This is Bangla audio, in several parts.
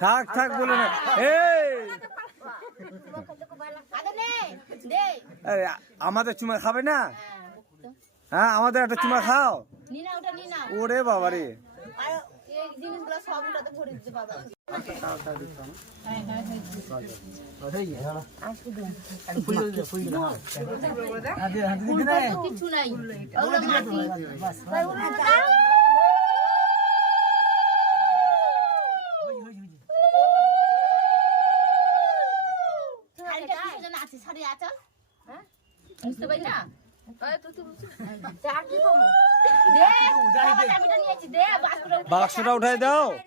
থাক থাক বলে না আমাদের চুমা খাবে না হ্যাঁ, হ্যাঁ আমাদের একটা চুমা খাও ওরে বাবা রে কিছু নাই আছে? আচল হ্যাঁ? বুঝতে পারি না? উঠিয়ে বাক্সটা উঠাই দাও হয়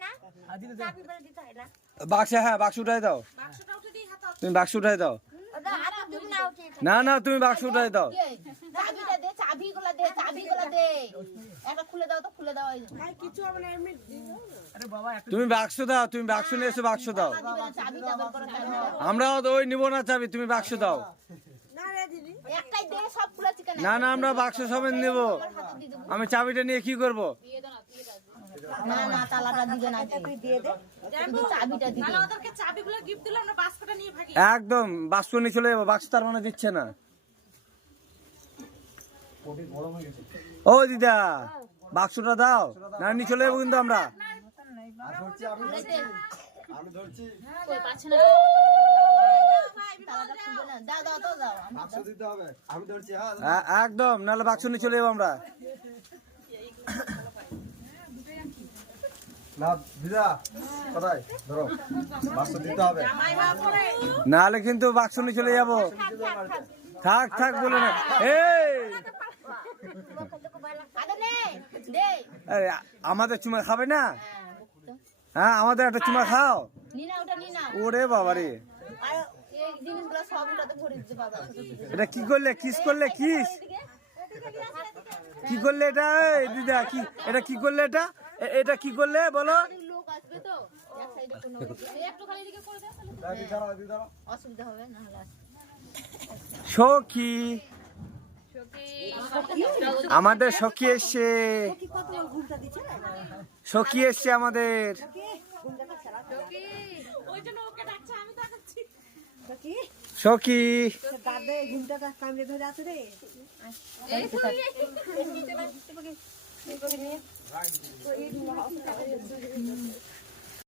না। বাক্স হ্যাঁ বাক্স উঠাই দাও তুমি বাক্স উঠাই দাও না। না না তুমি বাক্স উঠাই দাও তুমি বাক্স দাও তুমি বাক্স নিয়ে এসে বাক্স দাও। আমরাও তো ওই নিবো না চাবি তুমি বাক্স দাও। না না আমরা বাক্স সমেত নেব। আমি চাবিটা নিয়ে কি করব? না না তালাটা দিবে না শুধু চাবিটা দিবে। ওদেরকে চাবিগুলো গিফট দিলে আমরা বাস্কটা নিয়ে ভাগি। একদম বাক্স নিয়ে চলে যাব বাক্স তার মানে দিচ্ছে না। ও দিদা বাক্সটা দাও। না নিয়ে চলে যাব কিন্তু আমরা। একদম নাহলে বাক্স নিয়ে চলে যাব আমরা। নাহলে কিন্তু বাক্স নিয়ে চলে যাব। থাক থাক বলে না। আমাদের চুমা খাবে না? হ্যাঁ, আমাদের একটা চুমা খাও। ওরে বাবা রে এটা কি করলে? কিস করলে? কিস? কি করলে এটা? দিদা কি এটা কি করলে এটা? এটা কি করলে? বলো। সখী। আমাদের সখী এসছে। সখী এসছে আমাদের। জন্য